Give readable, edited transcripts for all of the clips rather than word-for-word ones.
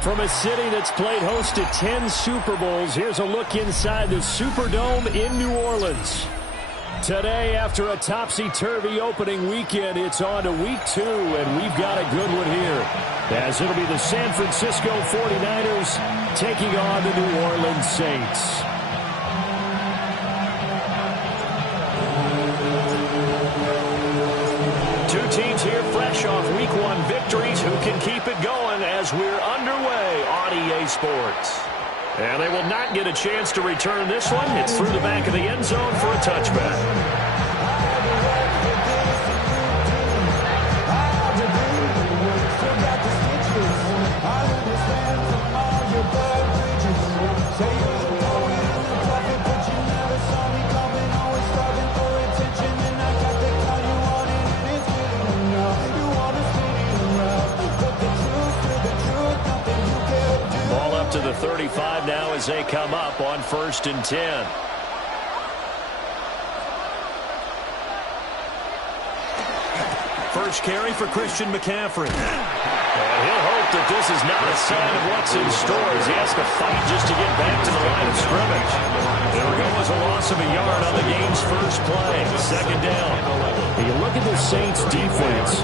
From a city that's played host to 10 Super Bowls, here's a look inside the Superdome in New Orleans. Today, after a topsy-turvy opening weekend, it's on to week 2, and we've got a good one here, as it'll be the San Francisco 49ers taking on the New Orleans Saints. Two teams here fresh off week 1 victories. Who can keep it going as we're underway on EA Sports? And they will not get a chance to return this one. It's through the back of the end zone for a touchback. To the 35 now as they come up on 1st and 10. First carry for Christian McCaffrey. And he'll hope that this is not a sign of what's in store as he has to fight just to get back to the line of scrimmage. There goes a loss of a yard on the game's first play. 2nd down. When you look at the Saints defense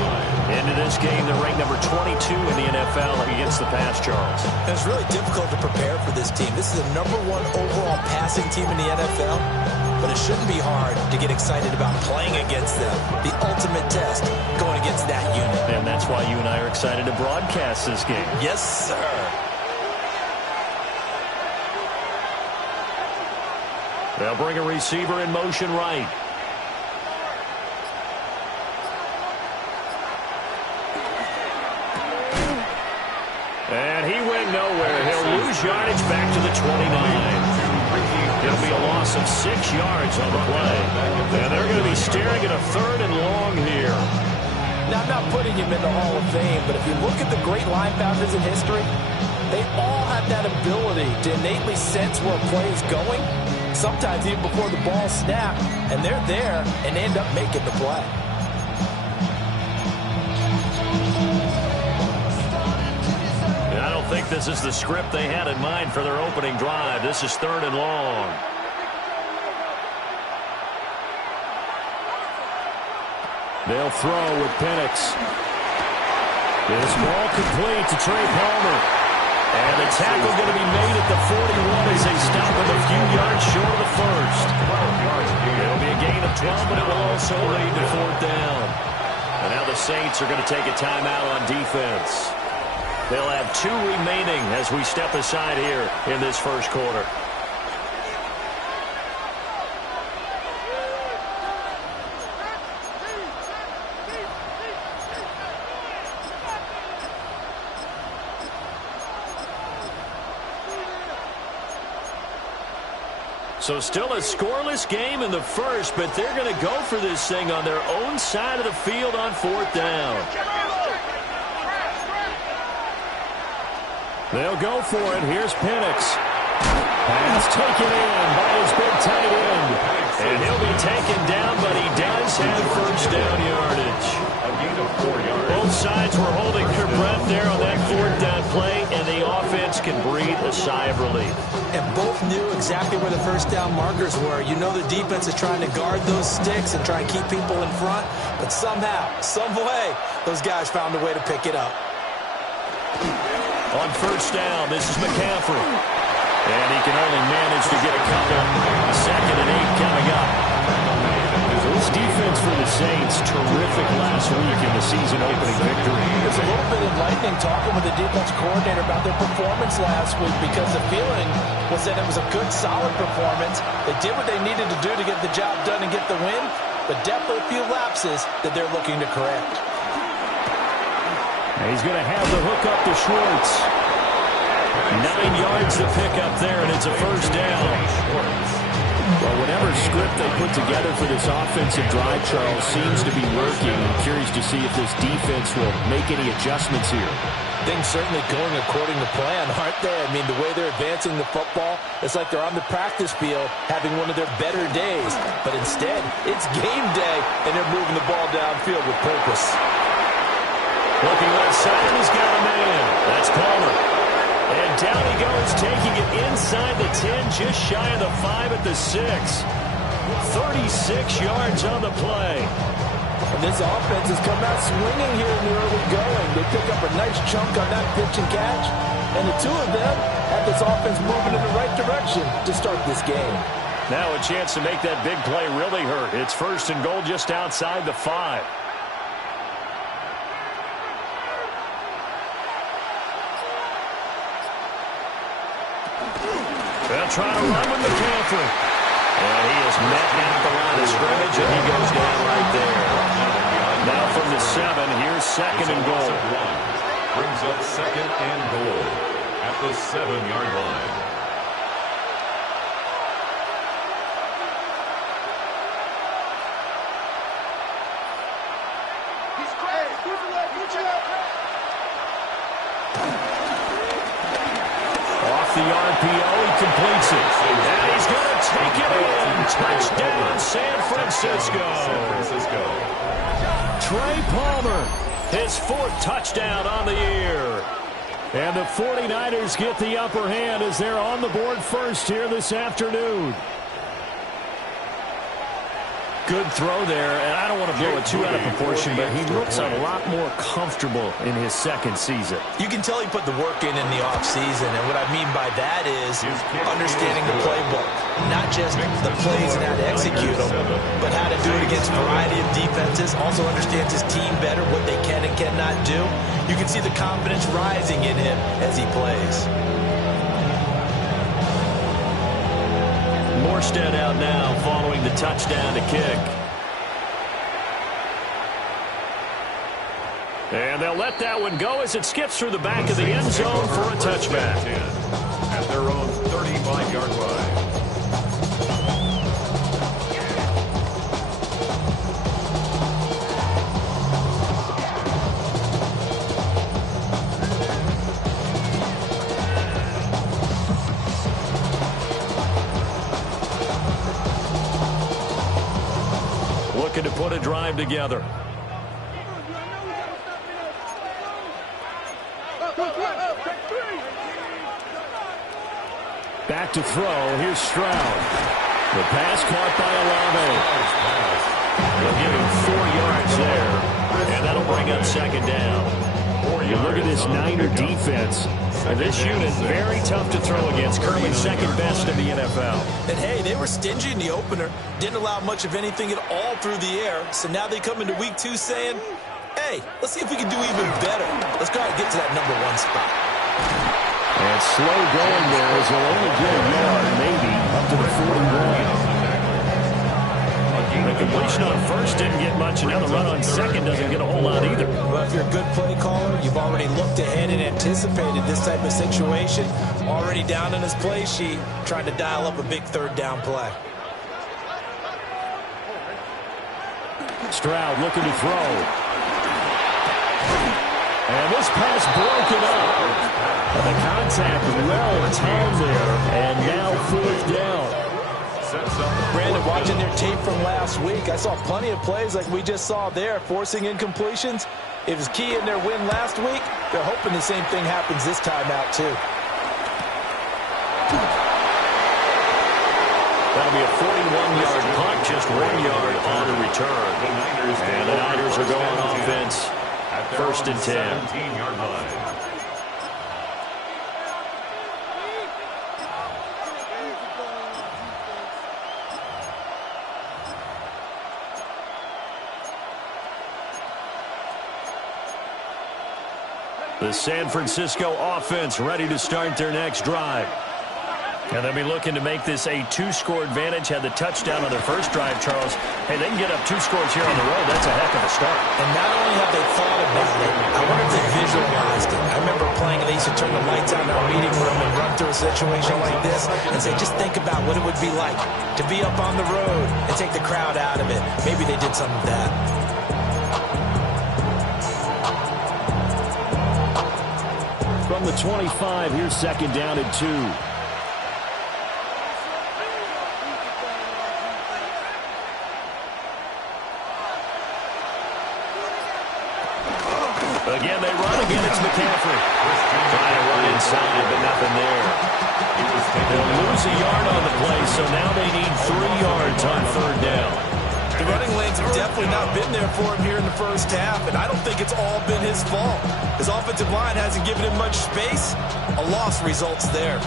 into this game, they're ranked number 22 in the NFL against the pass, Charles. And it's really difficult to prepare for this team. This is the number 1 overall passing team in the NFL, but it shouldn't be hard to get excited about playing against them. The ultimate test going against that unit. And that's why you and I are excited to broadcast this game. Yes, sir. They'll bring a receiver in motion right. And he went nowhere. He'll lose yardage back to the 29. It'll be a loss of 6 yards on the play. And they're going to be staring at a 3rd and long here. Now, I'm not putting him in the Hall of Fame, but if you look at the great linebackers in history, they all have that ability to innately sense where a play is going, sometimes even before the ball snapped, and they're there and end up making the play. I don't think this is the script they had in mind for their opening drive. This is 3rd and long. They'll throw with Penix. This ball complete to Trey Palmer. And the tackle going to be made at the 41 as they stop him a few yards short of the first. It'll be a gain of 12, but it will also lead to 4th down. And now the Saints are going to take a timeout on defense. They'll have 2 remaining as we step aside here in this first quarter. So still a scoreless game in the first, but they're going to go for this thing on their own side of the field on 4th down. They'll go for it. Here's Penix. Pass taken in by his big tight end. And he'll be taken down, but he does have 1st down yardage. A gain of 4 yards. Both sides were holding their breath there on that 4th down play, and the offense can breathe a sigh of relief. And both knew exactly where the 1st down markers were. You know the defense is trying to guard those sticks and try and keep people in front, but somehow, some way, those guys found a way to pick it up. On 1st down, this is McCaffrey. And he can only manage to get a couple. 2nd and 8 coming up. So this defense for the Saints, terrific last week in the season-opening victory. It's a little bit enlightening talking with the defense coordinator about their performance last week because the feeling was that it was a good, solid performance. They did what they needed to do to get the job done and get the win, but definitely a few lapses that they're looking to correct. He's going to have the hook up to Schwartz. 9 yards to pick up there, and it's a 1st down. Well, whatever script they put together for this offensive drive, Charles, seems to be working. I'm curious to see if this defense will make any adjustments here. Things certainly going according to plan, aren't they? I mean, the way they're advancing the football, it's like they're on the practice field having one of their better days. But instead, it's game day, and they're moving the ball downfield with purpose. Looking left side, he's got a man. That's Palmer. And down he goes, taking it inside the 10, just shy of the 5 at the 6. 36 yards on the play. And this offense has come out swinging here in the early going. They pick up a nice chunk on that pitch and catch. And the two of them have this offense moving in the right direction to start this game. Now a chance to make that big play really hurt. It's 1st and goal just outside the 5. They'll try to run with McCaffrey. And he is met at the line of scrimmage, and he goes down right there. Now from the 7, here's 2nd and goal. Brings up 2nd and goal at the 7-yard line. Off the RPO, he completes it. And he's going to take it in. Touchdown, San Francisco. Trey Palmer, his 4th touchdown on the year. And the 49ers get the upper hand as they're on the board first here this afternoon. Good throw there, and I don't want to blow it too out of proportion, but he looks a lot more comfortable in his 2nd season. You can tell he put the work in the offseason, and what I mean by that is understanding the playbook. Not just the plays and how to execute them, but how to do it against a variety of defenses. Also understands his team better, what they can and cannot do. You can see the confidence rising in him as he plays. Morstead out now following the touchdown to kick. And they'll let that one go as it skips through the back of the end zone for a touchback. At their own 35-yard line. Looking to put a drive together. Back to throw. Here's Stroud. The pass caught by Olave. They'll give him 4 yards there. And that'll bring up 2nd down. You look at this Niner defense. This unit very tough to throw against. Currently 2nd best in the NFL. And hey, they were stingy in the opener. Didn't allow much of anything at all through the air. So now they come into week 2 saying, hey, let's see if we can do even better. Let's go ahead and get to that number 1 spot. And slow going there as he'll only get a yard, maybe, up to the 41. The completion on 1st didn't get much, and now the run on 2nd doesn't get a whole lot either. Well, if you're a good play caller, you've already looked ahead and anticipated this type of situation. Already down in his play sheet, trying to dial up a big 3rd down play. Stroud looking to throw. And this pass broken up. And the contact well timed there, and now 4th down. Brandon, watching their tape from last week, I saw plenty of plays like we just saw there, forcing incompletions. It was key in their win last week. They're hoping the same thing happens this time out, too. That'll be a 41-yard punt, just 1 yard on the return. And the Niners are going offense, 1st and 10. 17-yard line. The San Francisco offense ready to start their next drive. And they'll be looking to make this a 2-score advantage. Had the touchdown on their first drive, Charles. Hey, they can get up 2 scores here on the road. That's a heck of a start. And not only have they thought about it, I wonder if they visualized it. I remember playing, and they used to turn the lights out in our meeting room and run through a situation like this and say, just think about what it would be like to be up on the road and take the crowd out of it. Maybe they did some of that. From the 25, here's 2nd down and 2. Again, they run. Again, it's McCaffrey. Trying to run inside, but nothing there. They'll lose a yard on the play, so now they need 3 yards on third down. The running lanes have definitely not been there for him here in the first half, and I don't think it's all been his fault. His offensive line hasn't given him much space. A loss results there.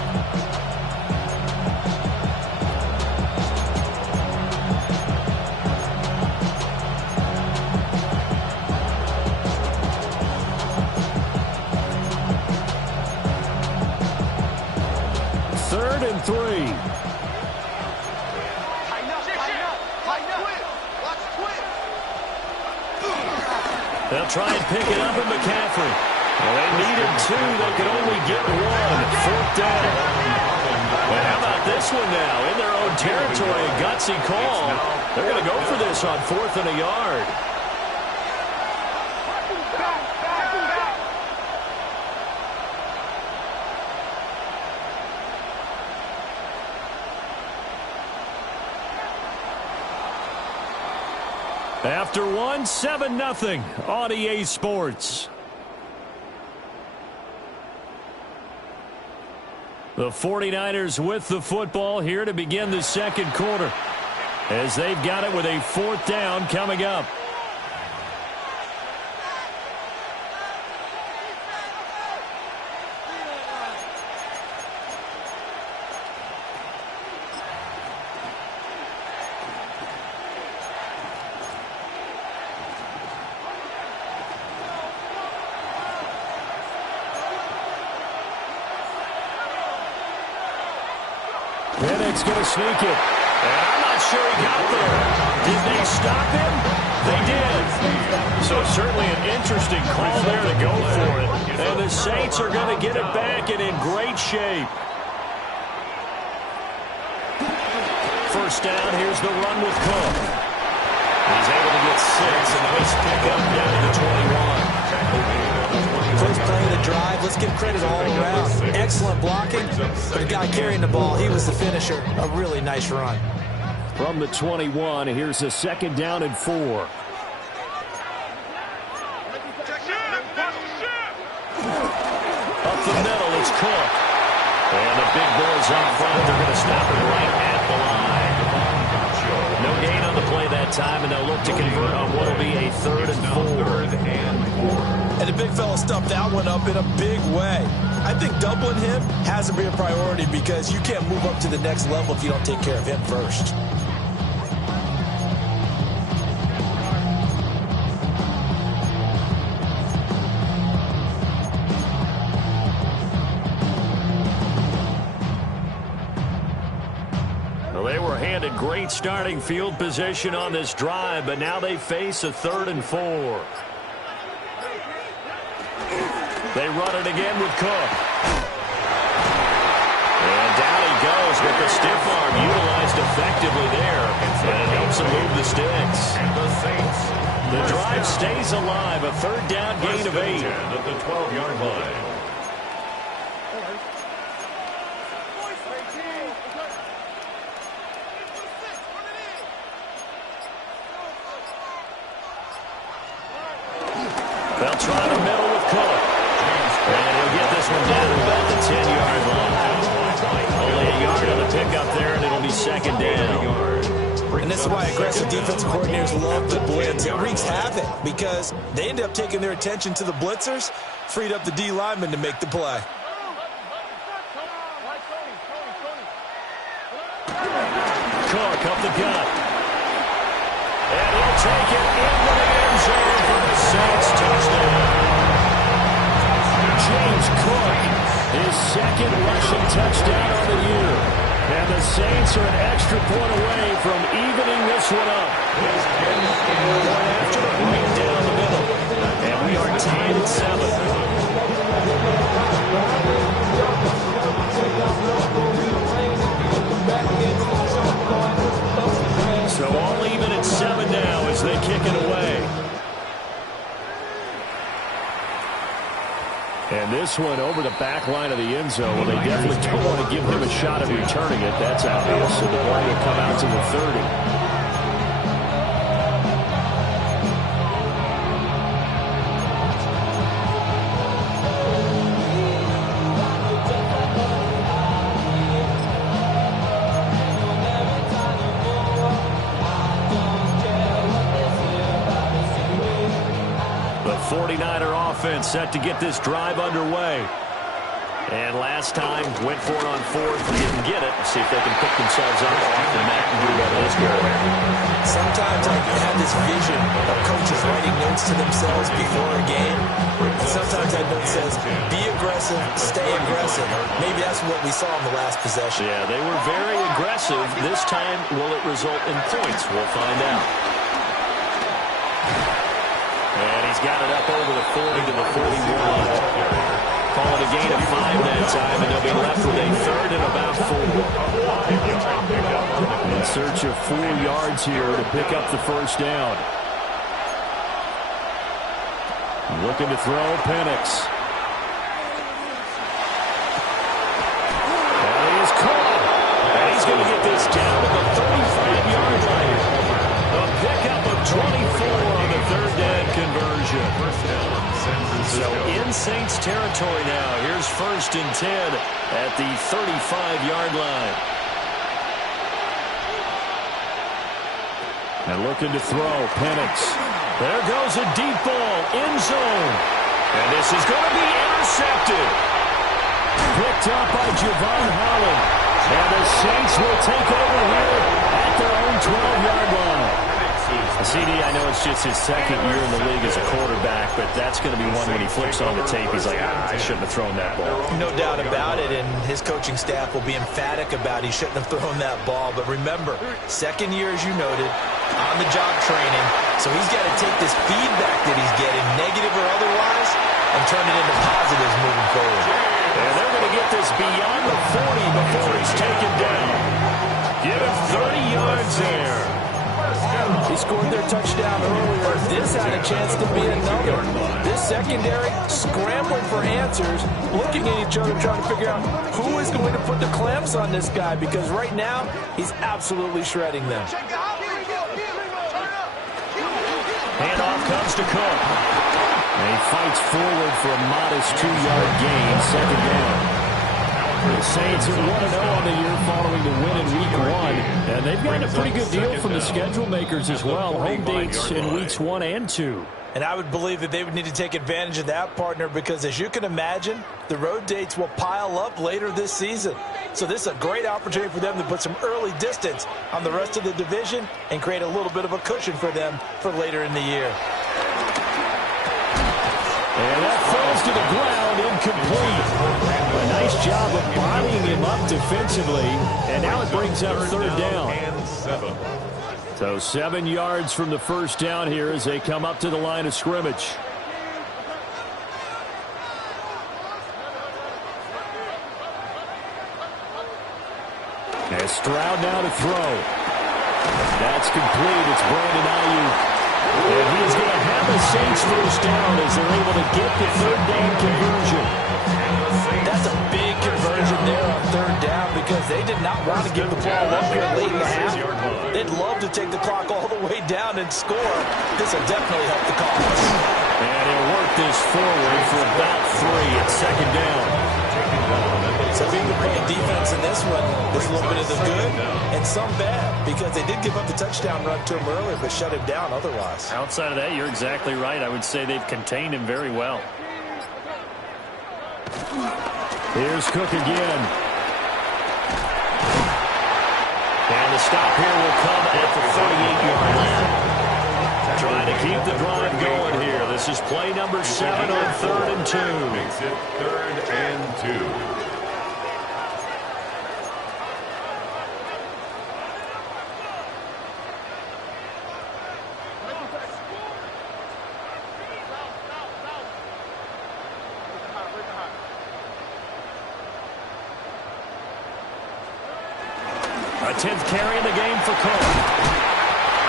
Third and 3. They'll try and pick it up in McCaffrey. Well, they needed 2. They could only get 1. 4th down. And how about this one now? In their own territory, a gutsy call. They're going to go for this on 4th and a yard. After 1, 7-0 on EA Sports. The 49ers with the football here to begin the second quarter, as they've got it with a 4th down coming up. Penix going to sneak it. And I'm not sure he got there. Did they stop him? They did. So certainly an interesting call there to go for it. And the Saints are going to get it back and in great shape. First down, here's the run with Cook. He's able to get 6, and nice pickup down to the 21. First play of the drive, let's give credit all around. Excellent blocking, but the guy carrying the ball, he was the finisher. A really nice run. From the 21, here's a 2nd down and 4. Up the middle, it's Cook. And the big boys up front, they're going to stop it right at the line. No gain on the play that time, and they'll look to convert on what will be a 3rd and 4. And the big fella stuffed that one up in a big way. I think doubling him has to be a priority because you can't move up to the next level if you don't take care of him first. Well, they were handed great starting field position on this drive, but now they face a 3rd and 4. They run it again with Cook. And down he goes with the stiff arm utilized effectively there. And it helps him move the sticks. The drive stays alive. A 3rd down gain of 8. At the 12-yard line. They'll try the middle with Cook. And he'll get this one down to about the 10-yard line. Only a yard on the pickup there, and it'll be 2nd down. And this is why aggressive defensive coordinators love the blitz. It wreaks havoc because they end up taking their attention to the blitzers, freed up the D lineman to make the play. Cook up the gut. And he'll take it into the end zone for the Saints touchdown. James Cook, his 2nd rushing touchdown of the year. And the Saints are an extra point away from evening this one up. One after, right down the middle. And we are tied at 7. So all even at 7 now as they kick it away. And this one over the back line of the end zone. Well, they definitely don't want to give him a shot at returning it. That's obvious. So the ball will come out to the 30. 49er offense set to get this drive underway. And last time, went for it on fourth, didn't get it. See if they can pick themselves up off the mat and do better this go. Sometimes I have this vision of coaches writing notes to themselves before a game. And sometimes that note says, be aggressive, stay aggressive. Maybe that's what we saw in the last possession. Yeah, they were very aggressive. This time, will it result in points? We'll find out. And he's got it up over the 40 to the 41. Call it a gain of 5 that time, and they'll be left with a third and about 4. In search of 4 yards here to pick up the first down. Looking to throw, Penix. And he is caught. And he's going to get this down to the 35-yard line. A pickup of 24 on the third down conversion. So in Saints territory now. Here's 1st and 10 at the 35-yard line. And looking to throw, Penix. There goes a deep ball, end zone. And this is going to be intercepted. Picked up by Javon Holland. And the Saints will take over here at their own 12-yard line. CD, I know it's just his second year in the league as a quarterback, but that's going to be one when he flips on the tape. He's like, I shouldn't have thrown that ball. No doubt about it, and his coaching staff will be emphatic about he shouldn't have thrown that ball. But remember, second year, as you noted, on-the-job training, so he's got to take this feedback that he's getting, negative or otherwise, and turn it into positives moving forward. And they're going to get this beyond the 40 before he's taken down. Give him 30 yards there. He scored their touchdown earlier. This had a chance to be another. This secondary scrambling for answers, looking at each other, trying to figure out who is going to put the clamps on this guy, because right now he's absolutely shredding them. Handoff comes to Cook. And he fights forward for a modest 2-yard gain, second down. The Saints are 1-0 on the year following the win in Week 1. And they've gotten a pretty good deal from the schedule makers as well. Home dates in Weeks 1 and 2. And I would believe that they would need to take advantage of that, partner, because as you can imagine, the road dates will pile up later this season. So this is a great opportunity for them to put some early distance on the rest of the division and create a little bit of a cushion for them for later in the year. And that falls to the ground, incomplete. A nice job of bodying him up defensively. And now it brings up third down. So 7 yards from the first down here as they come up to the line of scrimmage. And Stroud now to throw. That's complete. It's Brandon Ayuk. And he's going to have a Saints first down as they're able to get the third down conversion. That's a big conversion there on third down because they did not want to give the ball up here late in the half. They'd love to take the clock all the way down and score. This will definitely help the cause. And he'll work this forward for about 3 at second down. So being playing defense in this one, there's a little bit of the good and some bad because they did give up the touchdown run to him earlier but shut him down otherwise. Outside of that, you're exactly right. I would say they've contained him very well. Here's Cook again. And the stop here will come at the 38-yard line. Trying to keep the drive going here. This is play number 7 on 3rd and 2. Makes it 3rd and 2. A 10th carry in the game for Cook.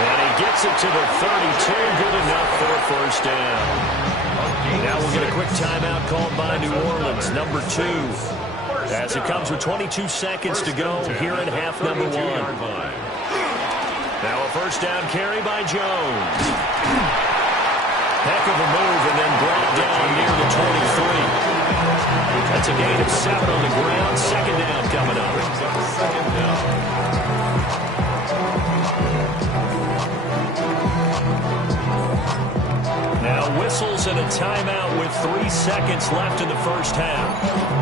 And he gets it to the 32. Good enough for a first down. Now we'll get a quick timeout called by New Orleans, number 2. As it comes with 22 seconds to go here in half number 1. Now a first down carry by Jones. Heck of a move and then brought down near the 23. That's a gain of 7 on the ground. Second down coming up. Second down. Now whistles and a timeout with 3 seconds left in the first half.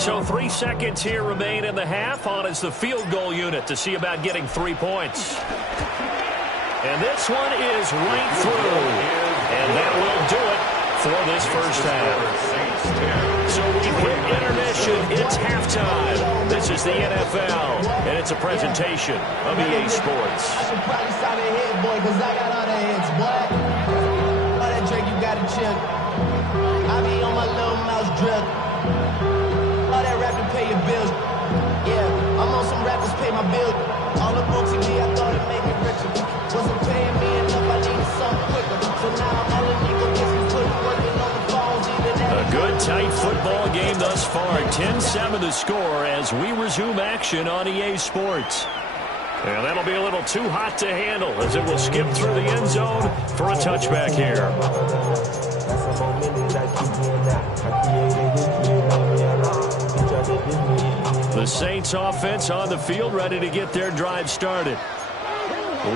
So 3 seconds here remain in the half. On is the field goal unit to see about getting 3 points. And this one is right through. And that will do it for this first half. So we hit intermission. It's halftime. This is the NFL, and it's a presentation of EA Sports. I should probably sign a hit, boy, because I got all the hits, boy. All that drink, you got to chill. I be on my little mouse drip. All that rap to pay your bills. Yeah, I'm on some rappers pay my bills. All the books in me, I thought it made me richer. Wasn't paying me enough, I needed something quicker. So now I'm all in nigga business, putting working on the phones. A good, tight football game thus far. 10-7 the score as we resume action on EA Sports. And that'll be a little too hot to handle as it will skip through the end zone for a touchback here. The Saints offense on the field, ready to get their drive started.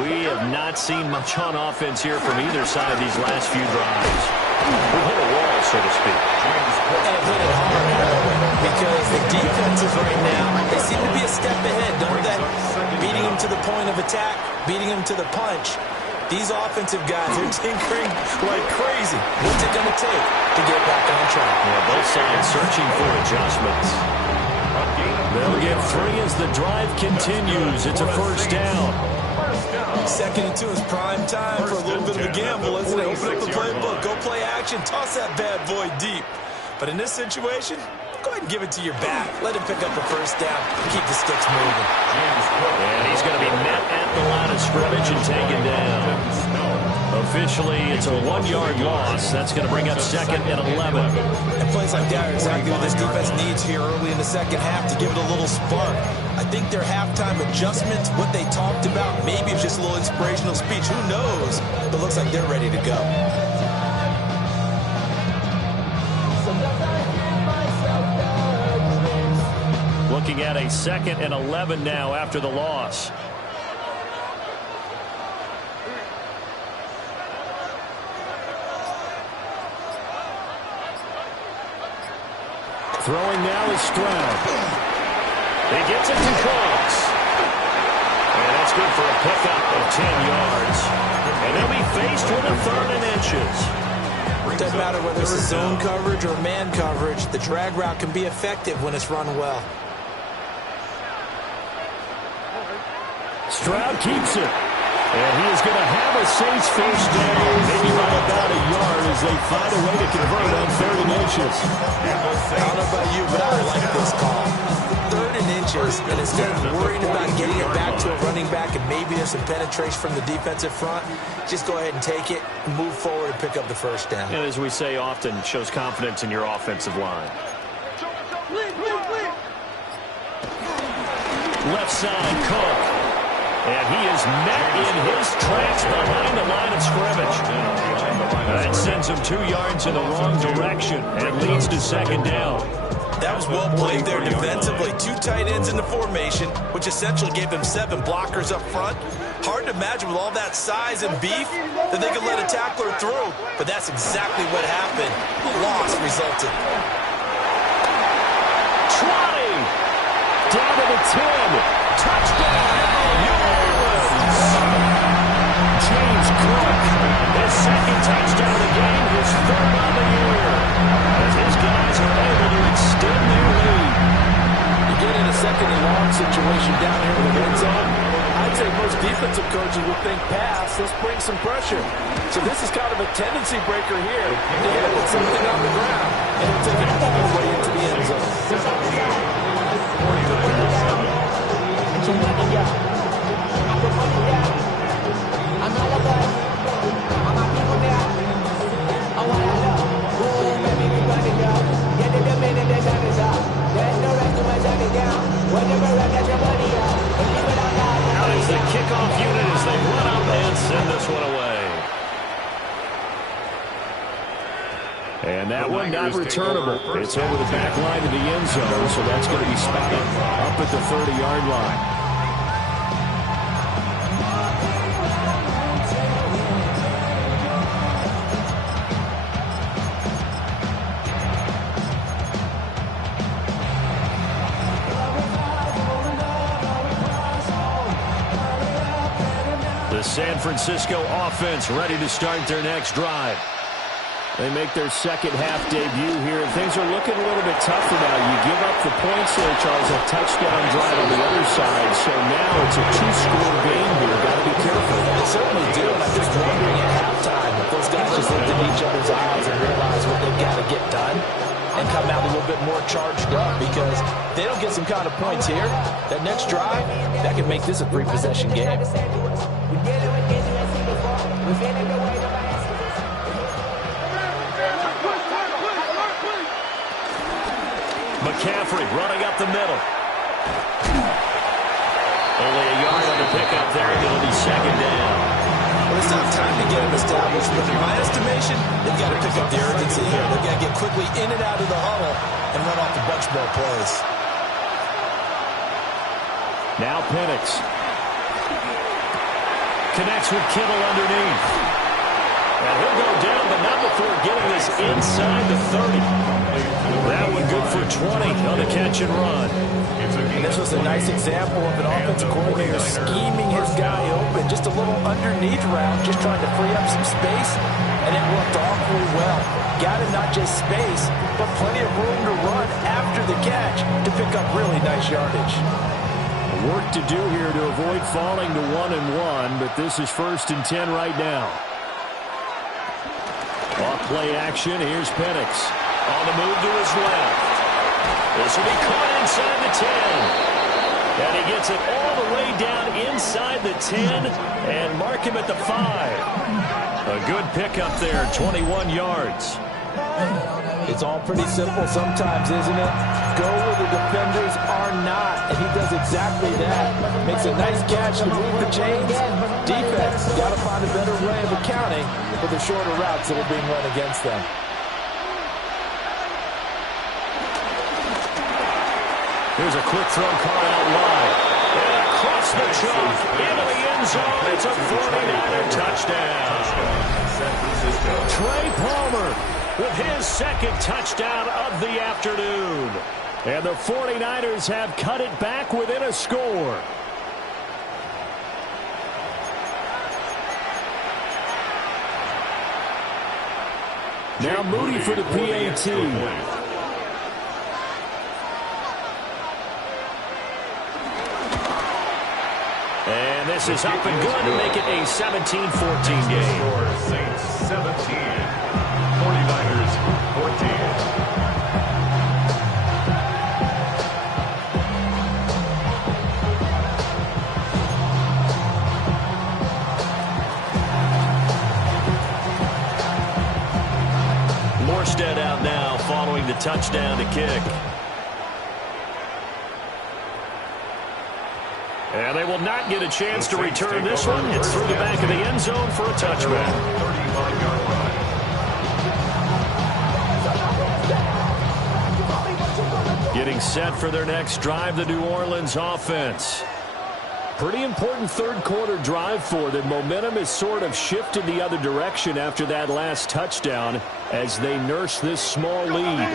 We have not seen much on offense here from either side these last few drives. We hit a wall, so to speak. And hit it hard because the defenses right now, they seem to be a step ahead, don't they? Beating them to the point of attack, beating them to the punch. These offensive guys, they're tinkering like crazy. What's it going to take to get back on track? Yeah, both sides searching for adjustments. They'll get 3 as the drive continues. It's a first down. 2nd and 2 is prime time for a little bit of a gamble, isn't it? Open up the playbook, go play action, toss that bad boy deep. But in this situation, go ahead and give it to your back. Let him pick up a first down. Keep the sticks moving. And he's going to be met at the line of scrimmage and taken down. Officially, it's a 1-yard loss. That's going to bring up 2nd and 11. And plays like that are exactly what this defense needs here early in the second half to give it a little spark. I think their halftime adjustments, what they talked about, maybe it's just a little inspirational speech. Who knows? But it looks like they're ready to go. Looking at a 2nd and 11 now after the loss. Throwing now is Stroud. He gets it to Cooks. And that's good for a pickup of 10 yards. And they'll be faced with a 3rd and inches. Doesn't matter whether it's a zone coverage or man coverage. The drag route can be effective when it's run well. Stroud keeps it. And he is going to have a Saints first down, maybe by about a yard as they find a way to convert on 3rd and inches. I don't know about you, but I like this call. 3rd and inches, and instead of worrying about getting it back to a running back and maybe there's some penetration from the defensive front, just go ahead and take it, move forward, and pick up the first down. And as we say often, shows confidence in your offensive line. Left side, Cook. And he is met in his tracks behind the line of scrimmage. That sends him 2 yards in the wrong direction and leads to 2nd down. That was well played there defensively. 2 tight ends in the formation, which essentially gave them 7 blockers up front. Hard to imagine with all that size and beef that they could let a tackler through. But that's exactly what happened. A loss resulted. 20! Down to the 10. Touchdown! James Cook, his 2nd touchdown of the game, his 3rd on the year. As his guys are able to extend their lead. You get in a 2nd and long situation down here in the red zone. I'd say most defensive coaches would think pass. Let's bring some pressure. So this is kind of a tendency breaker here. They got to put something on the ground, and he'll take it all the way into the end zone. Out is the kickoff unit as they run up and send this one away. And that one not returnable. It's over the back line of the end zone, so that's going to be spotted up at the 30-yard line. The San Francisco offense ready to start their next drive. They make their second-half debut here, and things are looking a little bit tougher now. You give up the points there, Charles, a touchdown drive on the other side. So now it's a two-score game here. Got to be careful. They certainly do, and I'm just wondering at halftime if those guys just looked at each other's eyes and realized what they've got to get done and come out a little bit more charged up, because they don't get some kind of points here. That next drive, that could make this a three-possession game. McCaffrey running up the middle. Only a yard on the pickup there, and it'll be second down. Well, it's not time to get him established, but in my estimation, they've got to pick up the urgency here. They've got to get quickly in and out of the huddle and run off a bunch more plays. Now Penix connects with Kittle underneath. And he'll go down, but not before getting this inside the 30. That one good for 20 on the catch and run. And this was a nice example of an offensive coordinator scheming his guy open. Just a little underneath route, just trying to free up some space, and it worked awfully well. Got him not just space, but plenty of room to run after the catch to pick up really nice yardage. Work to do here to avoid falling to 1-1, but this is 1st and 10 right now. Off play action, here's Penix. On the move to his left. This will be caught inside the 10. And he gets it all the way down inside the 10 and mark him at the 5. A good pickup there, 21 yards. It's all pretty simple sometimes, isn't it? Go where the defenders are not, and he does exactly that. Makes a nice catch to move the chains. Defense got to find a better way of accounting for the shorter routes that are being run against them. Here's a quick throw caught out wide. And across the chalk into the end zone. It's a 49er touchdown. Trey Palmer with his second touchdown of the afternoon. And the 49ers have cut it back within a score. Now Moody for the PAT. And this is up and good to make it a 17-14 game. Saints 17, 49ers 14. Morstead out now following the touchdown to kick. And they will not get a chance to return this one. It's through the back of the end zone for a touchback. 35-yard run. Getting set for their next drive, the New Orleans offense. Pretty important third quarter drive for them. Momentum has sort of shifted the other direction after that last touchdown as they nurse this small lead.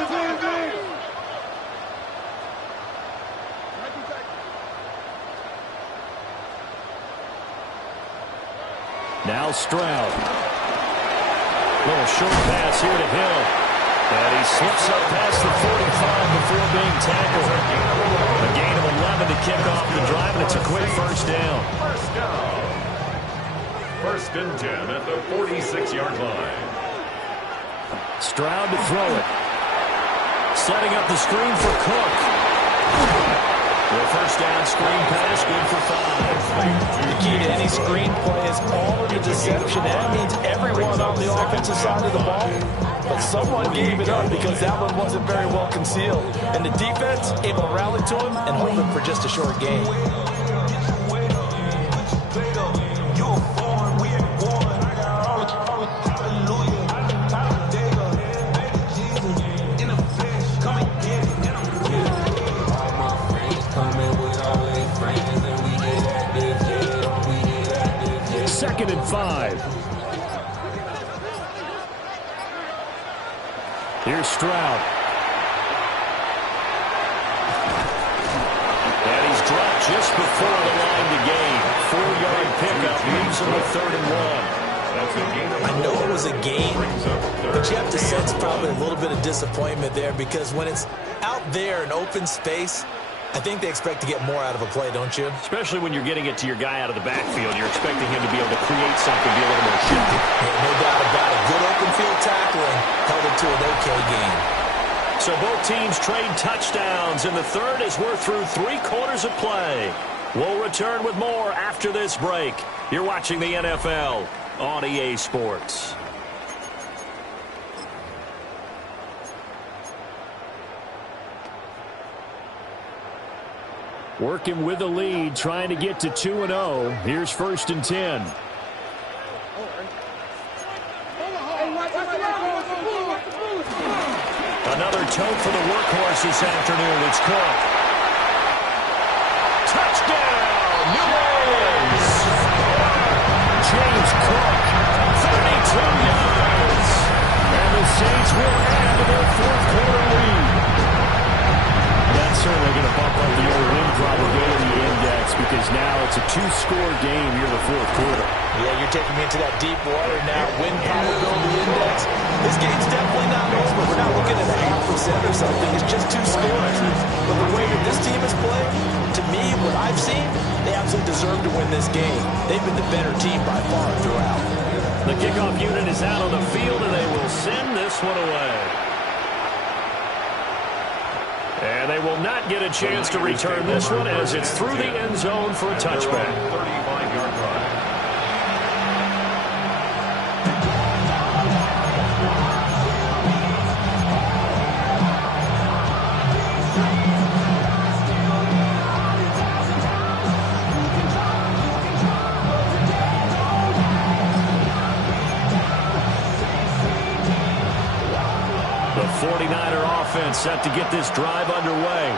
Now Stroud. Little short pass here to Hill. And he slips up past the 45 before being tackled. A gain of 11 to kick off the drive, and it's a quick first down. First down. 1st and 10 at the 46-yard line. Stroud to throw it. Setting up the screen for Cook. The first down screen pass, good for 5. The key to any screen play is all of the deception. That means everyone on the offensive side of the ball, but someone gave it up because that one wasn't very well concealed. And the defense able to rally to him and hold him for just a short gain. Second and 5. Here's Stroud. And he's dropped just before the line to gain. 4-yard pickup leaves him with 3rd and 1. I know it was a game, but you have to sense probably a little bit of disappointment there because when it's out there in open space, I think they expect to get more out of a play, don't you? Especially when you're getting it to your guy out of the backfield. You're expecting him to be able to create something, be a little more shifty. Yeah, no doubt about it. Good open field tackling held it to an okay game. So both teams trade touchdowns, and the third as we're through 3 quarters of play. We'll return with more after this break. You're watching the NFL on EA Sports. Working with the lead, trying to get to 2-0. Here's 1st and 10. Another tote for the workhorse this afternoon. It's Cook. Touchdown, New Orleans. James Cook, 32 yards. And the Saints will add to their 4th quarter lead. That's certainly going to bump up the old win probability index because now it's a 2-score game here in the 4th quarter. Yeah, you're taking me into that deep water now. Win probability index. This game's definitely not over. We're not looking at a 0.5% or something. It's just 2 scores. But the way that this team has played, to me, what I've seen, they absolutely deserve to win this game. They've been the better team by far throughout. The kickoff unit is out on the field, and they will send this one away. And they will not get a chance to return this one as it's through the end zone for a touchback. 35-yard line. The 49er offense set to get this drive underway.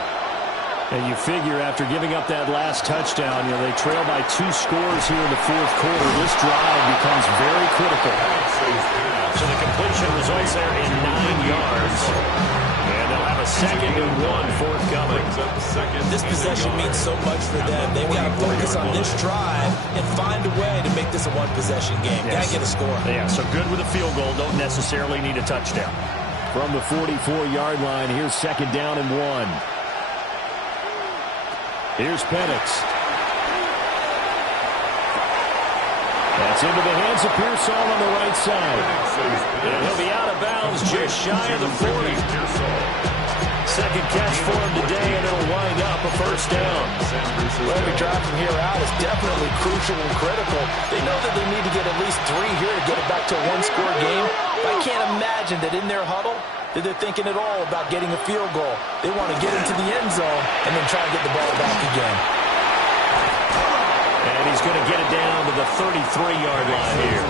And you figure after giving up that last touchdown, they trail by 2 scores here in the 4th quarter. This drive becomes very critical. So the completion results there in 9 yards. And they'll have a 2nd and 1 forthcoming. This possession means so much for them. They've got to focus on this drive and find a way to make this a 1-possession game. Got to get a score. Yeah, so good with a field goal. Don't necessarily need a touchdown. From the 44-yard line, here's 2nd down and 1. Here's Penix. That's into the hands of Pearsall on the right side. And he'll be out of bounds just shy of the 40. 2nd catch for him today, and it'll wind up a 1st down. Well, every drive from here out is definitely crucial and critical. They know that they need to get at least 3 here to get it back to a 1-score game. But I can't imagine that in their huddle that they're thinking at all about getting a field goal. They want to get into the end zone and then try to get the ball back again. And he's going to get it down to the 33-yard line here.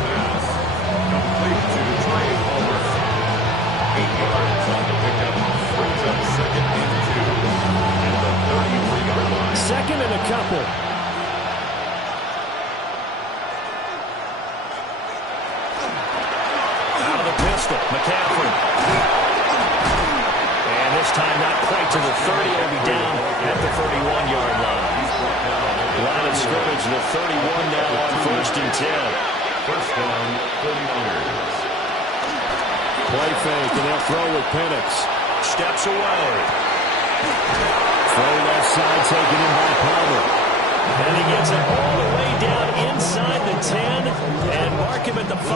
Complete to Trey Palmer. 8 yards on the pickup. Brings up 2nd and 2. And the 33-yard line. 2nd and a couple. Out of the pistol, McCaffrey. And this time not quite to the 30. It'll be down at the 31-yard line. Line of scrimmage to the 31 now on 1st and 10. 1st down, 39ers. Play fake, and they'll throw with Penix. Steps away. Throw left side, taken in by Palmer. And he gets it all the way down inside the 10 and mark him at the 5.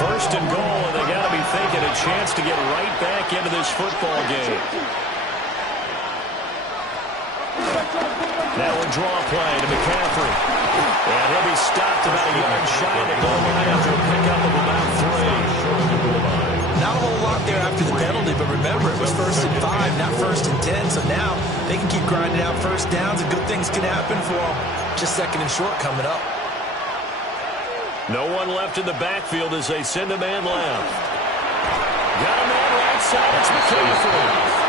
1st and goal, and they got to be thinking a chance to get right back into this football game. Now a draw play to McCaffrey. And he'll be stopped about a yard shy of the goal line after a pickup of about 3. Not a whole lot there after the penalty, but remember, it was 1st and 5, not 1st and 10. So now they can keep grinding out 1st downs, and good things can happen for them. Just 2nd and short coming up. No one left in the backfield as they send a man left. Got a man right side. It's McCaffrey.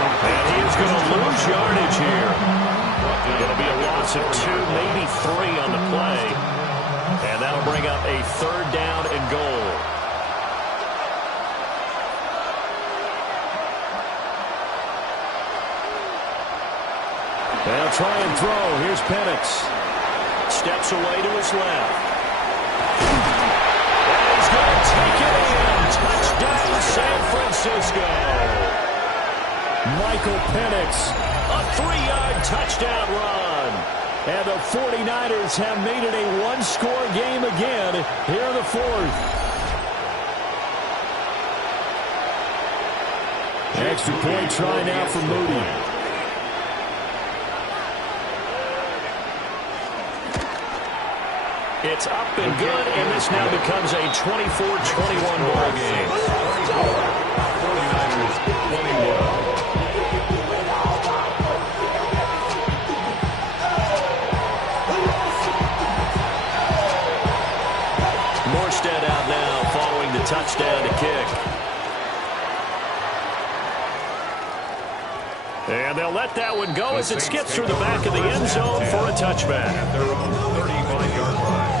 And he is going to lose yardage here. It'll be a loss of 2, maybe 3 on the play. And that'll bring up a 3rd down and goal. They'll try and throw. Here's Penix. Steps away to his left. And he's going to take it in. Touchdown, San Francisco. Michael Penix, a 3-yard touchdown run. And the 49ers have made it a 1-score game again here in the 4th. Extra point try now for Moody. It's up and good, and this now becomes a 24-21 ball game. 49ers 21. Morstead out now following the touchdown to kick. And they'll let that one go as it skips through the back of the end zone for a touchback. At their own 35-yard line.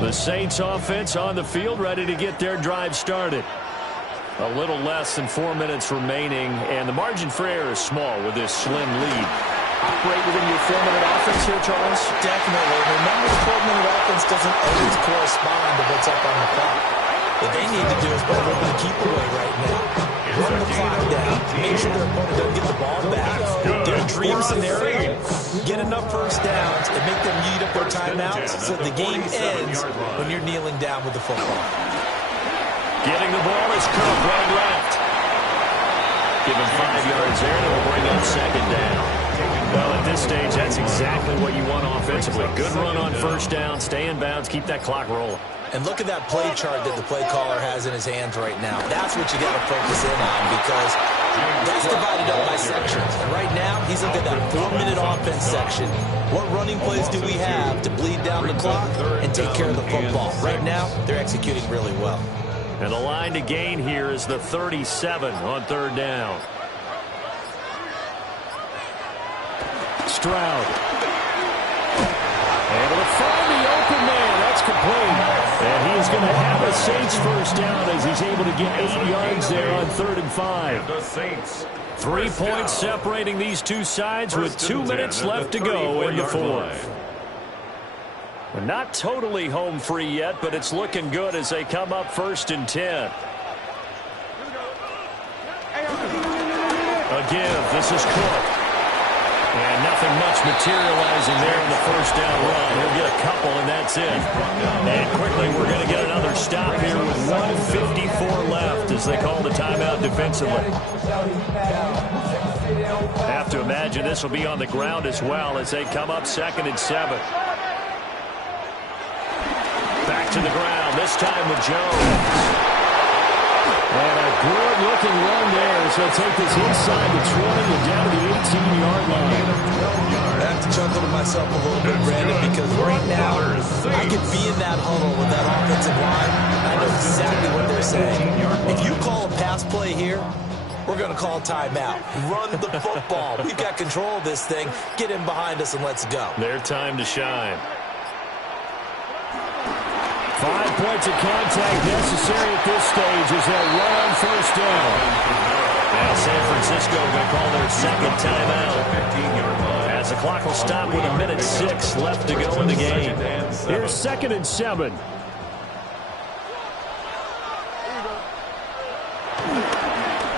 The Saints offense on the field, ready to get their drive started. A little less than 4 minutes remaining, and the margin for error is small with this slim lead. Operate within your 4-minute offense here, Charles? Definitely. Remember, the 4-minute offense doesn't always correspond to what's up on the clock. What they need to do is play a little bit of keep away right now. Run the clock down. Make sure their opponent doesn't get the ball back. Their dream scenario, get enough first downs and make them eat up their timeouts so the game ends when you're kneeling down with the football. Getting the ball is Cook, right left. Give him 5 yards there, and it'll bring up 2nd down. Well, at this stage, that's exactly what you want offensively. Good run on first down, stay in bounds, keep that clock rolling. And look at that play chart that the play caller has in his hands right now. That's what you got to focus in on because that's divided up by sections. And right now, he's looking at that 4-minute offense section. What running plays do we have to bleed down the clock and take care of the football? Right now, they're executing really well. And the line to gain here is the 37 on 3rd down. Stroud. Able to find the open man. That's complete. And he is going to have a Saints first down as he's able to get 8 yards there on 3rd and 5. The Saints. 3 points separating these two sides with 2 minutes left to go in the 4th. We're not totally home free yet, but it's looking good as they come up 1st and 10. Again, this is Cook. And nothing much materializing there in the first down run. He'll get a couple, and that's it. And quickly, we're going to get another stop here with 1:54 left as they call the timeout defensively. Have to imagine this will be on the ground as well as they come up 2nd and 7. Back to the ground, this time with Jones. And a good-looking run there as they'll take this inside the 20 and down to the 18-yard line. I have to chuckle to myself a little bit, Brandon, because right now I could be in that huddle with that offensive line. I know exactly what they're saying. If you call a pass play here, we're going to call timeout. Run the football. We've got control of this thing. Get in behind us and let's go. Their time to shine. 5 points of contact necessary at this stage as they'll run on first down. Now San Francisco going to call their 2nd timeout. As the clock will stop with 1:06 left to go in the game. Here's 2nd and 7.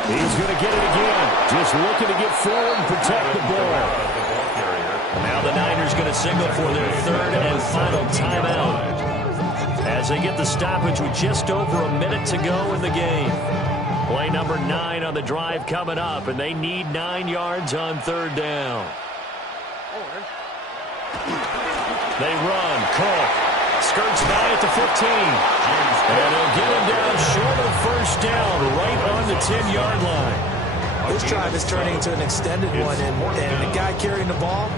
He's going to get it again. Just looking to get forward and protect the ball. Now the Niners going to signal for their 3rd and final timeout as they get the stoppage with just over a minute to go in the game. Play number 9 on the drive coming up, and they need 9 yards on 3rd down. They run. Cook skirts by at the 15. And they'll get him down short of first down, right on the 10-yard line. This drive is turning into an extended one, and the guy carrying the ball,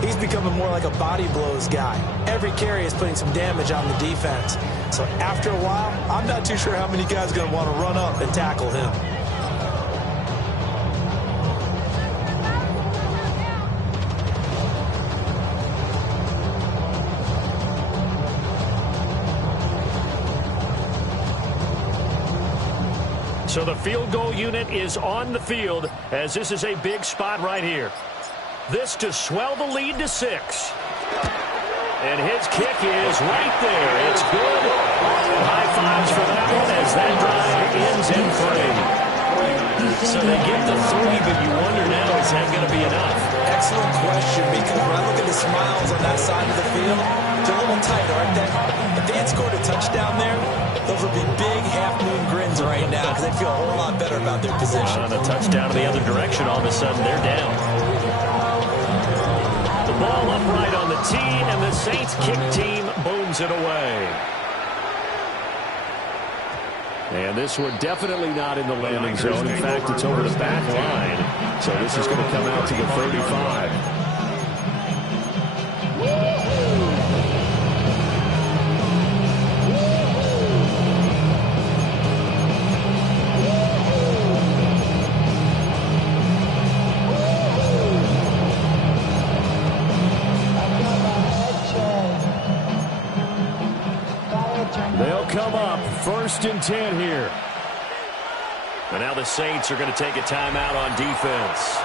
he's becoming more like a body blows guy. Every carry is putting some damage on the defense. So after a while, I'm not too sure how many guys are going to want to run up and tackle him. So the field goal unit is on the field as this is a big spot right here. This to swell the lead to 6. And his kick is right there. It's good. High fives for that one as that drive ends in 3. So they get the 3, but you wonder now, is that going to be enough? Excellent question, because when I look at the smiles on that side of the field, they're a little tight, aren't they? If they had scored a touchdown there, those would be big half-moon grins right now because they feel a whole lot better about their position. On a touchdown in the other direction, all of a sudden they're down. The ball upright on the tee, and the Saints kick team booms it away. And this one definitely not in the landing zone. In fact, it's over the back line. So this is going to come out to the 35. They'll come up 1st and 10 here. And now the Saints are going to take a timeout on defense.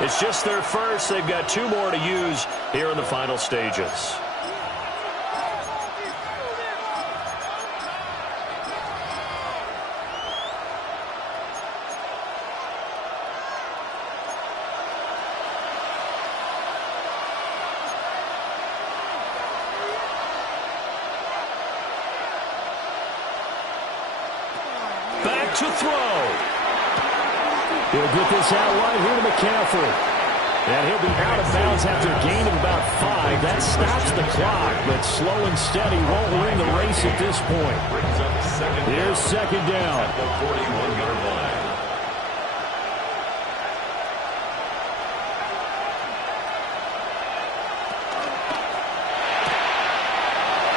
It's just their first. They've got 2 more to use here in the final stages. To throw. He'll get this out right here to McCaffrey. And he'll be out of bounds after a gain of about 5. That stops the clock, but slow and steady won't win the race at this point. Here's 2nd down. At the 41-yard line.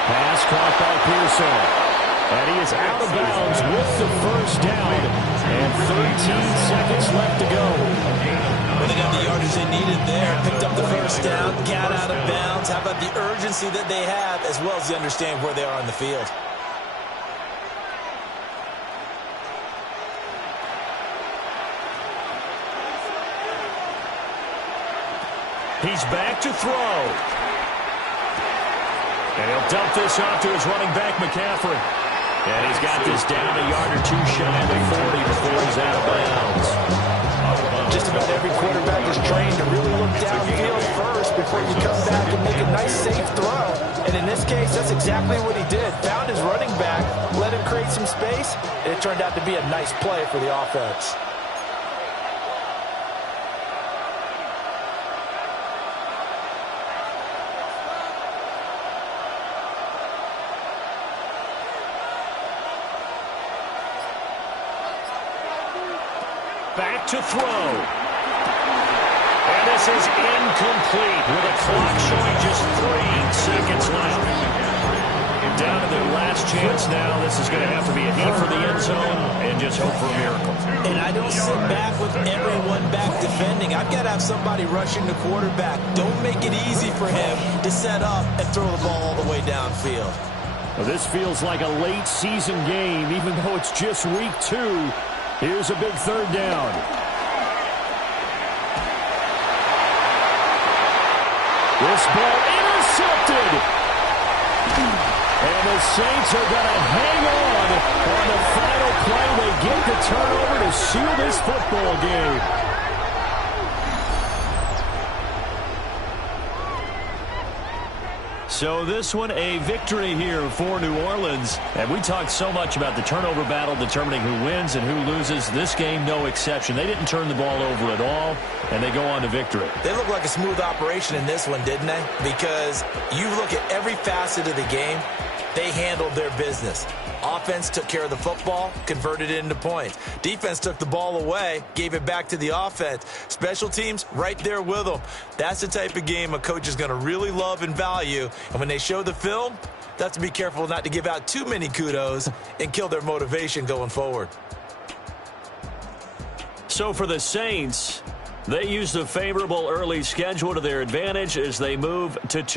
Pass caught by Pearson. And he is out of bounds with the first down. And 13 seconds left to go. Well, they got the yardage they needed there. Picked up the first down, got out of bounds. How about the urgency that they have, as well as the understanding where they are on the field? He's back to throw. And he'll dump this off to his running back, McCaffrey. And he's got this down a yard or 2 shy of the 40 before he's out of bounds. Just about every quarterback is trained to really look downfield first before you come back and make a nice, safe throw. And in this case, that's exactly what he did. Found his running back, let him create some space, and it turned out to be a nice play for the offense. Back to throw. And this is incomplete with a clock showing just 3 seconds left. Down to their last chance now. This is going to have to be a heat for the end zone and just hope for a miracle. And I don't sit back with everyone back defending. I've got to have somebody rushing the quarterback. Don't make it easy for him to set up and throw the ball all the way downfield. Well, this feels like a late season game, even though it's just week 2. Here's a big 3rd down. This ball intercepted. And the Saints are going to hang on the final play. They get the turnover to seal this football game. So this one, a victory here for New Orleans. And we talked so much about the turnover battle determining who wins and who loses. This game, no exception. They didn't turn the ball over at all, and they go on to victory. They look like a smooth operation in this one, didn't they? Because you look at every facet of the game, they handled their business. Offense took care of the football, converted it into points. Defense took the ball away, gave it back to the offense. Special teams, right there with them. That's the type of game a coach is going to really love and value. And when they show the film, they have to be careful not to give out too many kudos and kill their motivation going forward. So for the Saints, they used a favorable early schedule to their advantage as they move to